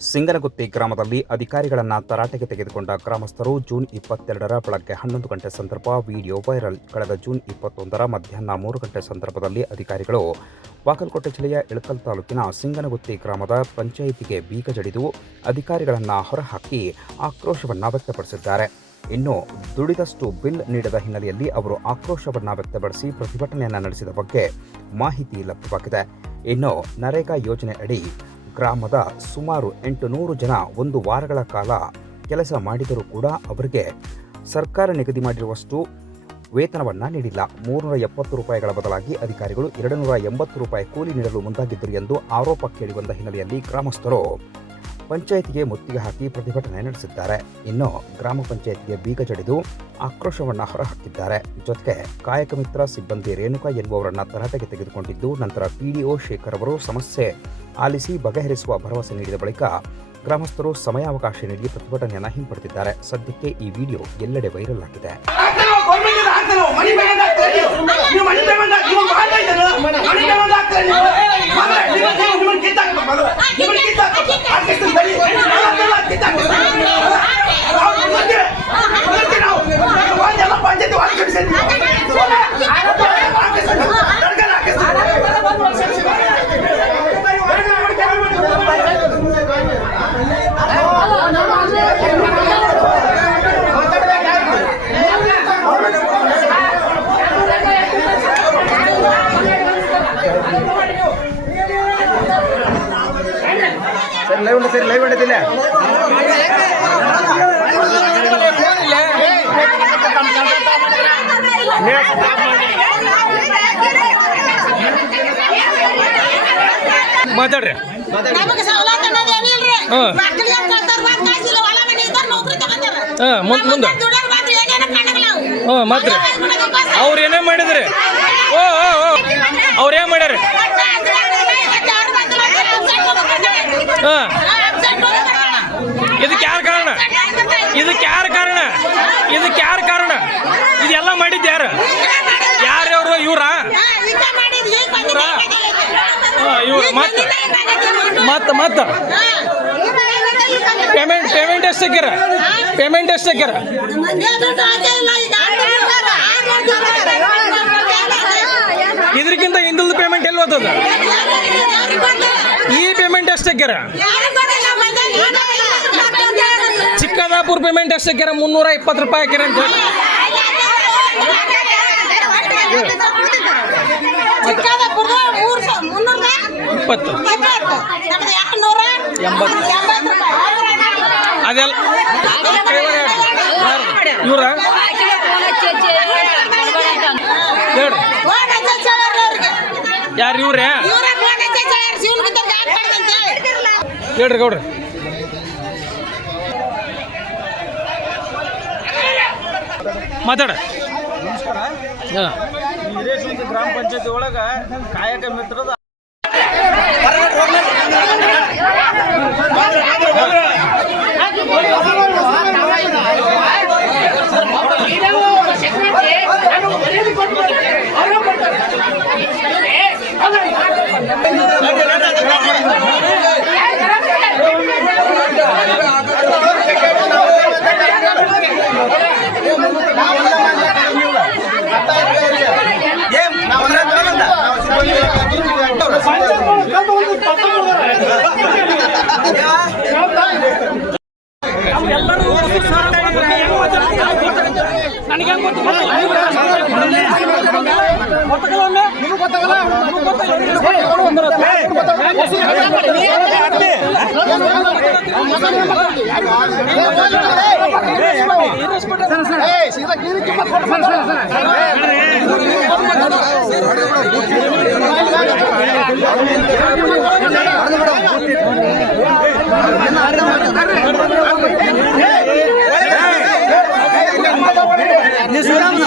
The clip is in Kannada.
ಸಿಂಗನಗುತ್ತಿ ಗ್ರಾಮದಲ್ಲಿ ಅಧಿಕಾರಿಗಳನ್ನ ತರಾಟೆಗೆ ತೆಗೆದುಕೊಂಡ ಗ್ರಾಮಸ್ಥರು ಜೂನ್ ಇಪ್ಪತ್ತೆರಡರ ಬೆಳಗ್ಗೆ ಹನ್ನೊಂದು ಗಂಟೆ ಸಂದರ್ಭ ವಿಡಿಯೋ ವೈರಲ್. ಕಳೆದ ಜೂನ್ ಇಪ್ಪತ್ತೊಂದರ ಮಧ್ಯಾಹ್ನ ಮೂರು ಗಂಟೆ ಸಂದರ್ಭದಲ್ಲಿ ಅಧಿಕಾರಿಗಳು ಬಾಗಲಕೋಟೆ ಜಿಲ್ಲೆಯ ಇಳಕಲ್ ತಾಲೂಕಿನ ಸಿಂಗನಗುತ್ತಿ ಗ್ರಾಮದ ಪಂಚಾಯಿತಿಗೆ ಬೀಗ ಜಡಿದು ಅಧಿಕಾರಿಗಳನ್ನು ಹೊರಹಾಕಿ ಆಕ್ರೋಶವನ್ನ ವ್ಯಕ್ತಪಡಿಸಿದ್ದಾರೆ. ಇನ್ನು ದುಡಿದಷ್ಟು ಬಿಲ್ ನೀಡದ ಹಿನ್ನೆಲೆಯಲ್ಲಿ ಅವರು ಆಕ್ರೋಶವನ್ನ ವ್ಯಕ್ತಪಡಿಸಿ ಪ್ರತಿಭಟನೆಯನ್ನು ನಡೆಸಿದ ಬಗ್ಗೆ ಮಾಹಿತಿ ಲಭ್ಯವಾಗಿದೆ. ಇನ್ನು ನರೇಗಾ ಯೋಜನೆ ಅಡಿ ಗ್ರಾಮದ ಸುಮಾರು ಎಂಟು ನೂರು ಜನ ಒಂದು ವಾರಗಳ ಕಾಲ ಕೆಲಸ ಮಾಡಿದರೂ ಕೂಡ ಅವರಿಗೆ ಸರ್ಕಾರ ನಿಗದಿ ಮಾಡಿರುವಷ್ಟು ವೇತನವನ್ನು ನೀಡಿಲ್ಲ. ಮೂರುನೂರ ಎಪ್ಪತ್ತು ರೂಪಾಯಿಗಳ ಬದಲಾಗಿ ಅಧಿಕಾರಿಗಳು ಎರಡು ನೂರ ಎಂಬತ್ತು ರೂಪಾಯಿ ಕೂಲಿ ನೀಡಲು ಮುಂದಾಗಿದ್ದರು ಎಂದು ಆರೋಪ ಕೇಳಿಬಂದ ಹಿನ್ನೆಲೆಯಲ್ಲಿ ಗ್ರಾಮಸ್ಥರು ಪಂಚಾಯಿತಿಗೆ ಮುತ್ತಿಗೆ ಹಾಕಿ ಪ್ರತಿಭಟನೆ ನಡೆಸಿದ್ದಾರೆ ಇನ್ನು ಗ್ರಾಮ ಪಂಚಾಯತ್ಗೆ ಬೀಗ ಜಡಿದು ಆಕ್ರೋಶವನ್ನು ಹೊರಹಾಕಿದ್ದಾರೆ ಜೊತೆಗೆ ಕಾಯಕ ಮಿತ್ರ ಸಿಬ್ಬಂದಿ ರೇಣುಕಾ ಎನ್ನುವರನ್ನ ತರಾಟೆಗೆ ತೆಗೆದುಕೊಂಡಿದ್ದು ನಂತರ ಪಿಡಿಒ ಶೇಖರ್ ಅವರು ಸಮಸ್ಯೆ ಆಲಿಸಿ ಬಗೆಹರಿಸುವ ಭರವಸೆ ನೀಡಿದ ಬಳಿಕ ಗ್ರಾಮಸ್ಥರು ಸಮಯಾವಕಾಶ ನೀಡಿ ಪ್ರತಿಭಟನೆಯನ್ನು ಹಿಂಪಡೆದಿದ್ದಾರೆ ಸದ್ಯಕ್ಕೆ ಈ ವಿಡಿಯೋ ಎಲ್ಲೆಡೆ ವೈರಲ್ ಆಗಿದೆ ಸರ್ ಲೈವ್ ಉಂಟು ಸರಿ ಲೈವ್ ಮಾತಾಡ್ರಿ. ಹಾಂ. ಹಾ. ಹಾ, ಮುಂದ್- ಮಾತ್ರ ಮಾತ್ರ. ಅದೇ ಅವ್ರು ಏನೇ ಮಾಡಿದ್ರಿ? ಓ ಓ ಓ. ಅವ್ರು ಏನು ಮಾಡ್ಯಾರ ಒಟ್ಟ ಅದ್ರಾಗ ಇವತ್ತು ಅವ್ರ್ ಬಂದ್ರು ಅಂದ್ರೆ upset ಹೋಗ್ಬಿಡ್ತಾರೆ. ಹಾ ಹಾ, upset ಹೋಗ್ಬಿಡ್ತಾರೆ. ಇದಕ್ಕೆ ಯಾರು ಕಾರಣ ಇದಕ್ಕೆ ಯಾರು ಕಾರಣ ಇದಕ್ಕೆ ಯಾರು ಕಾರಣ? ಇದೆಲ್ಲ ಮಾಡಿದ್ದು ಯಾರು? ಯಾರು ಇವರ? ಇವರ? ಇವ್ರು. ಮತ್ತೆ? ಮತ್ತೆ ಮತ್ತೆ. ಪೇಮೆಂಟ್ ಪೇಮೆಂಟ್ ಎಷ್ಟು ಸಿಕ್ಕಿರ? ಪೇಮೆಂಟ್ ಎಷ್ಟು ಸಿಕ್ಕಿರ? ಹಿಂದುಳಿದ ಇದಕ್ಕಿಂತ ಹಿಂದಲ್ದ ಪೇಮೆಂಟ್ ಎಲ್ಲಿ ಹೋಗ್ತದ ಈ ಪೇಮೆಂಟ್ ಎಷ್ಟು ಹಾಕ್ಯಾರ ಚಿಕ್ಕದಾಪುರ ಪೇಮೆಂಟ್ ಎಷ್ಟು ಹಾಕ್ಯಾರ ಮುನ್ನೂರ ಇಪ್ಪತ್ತು ರೂಪಾಯಿ ಹಾಕ್ಯಾರ ಅಂತ ಮೂರ್ ಇಪ್ಪತ್ತು. ಎಂಬತ್ತು. ಅದೆಲ್ಲ ಇವ್ರ? ಯಾರು ಇವ್ರೇ? ಹೇಳ್ರಿ ಫೋನ್ ಮಾತಾಡ. ಗ್ರಾಮ ಪಂಚಾಯತಿ ಒಳಗ ಕಾಯಕ ಮಿತ್ರದ நீ சொல்லுங்க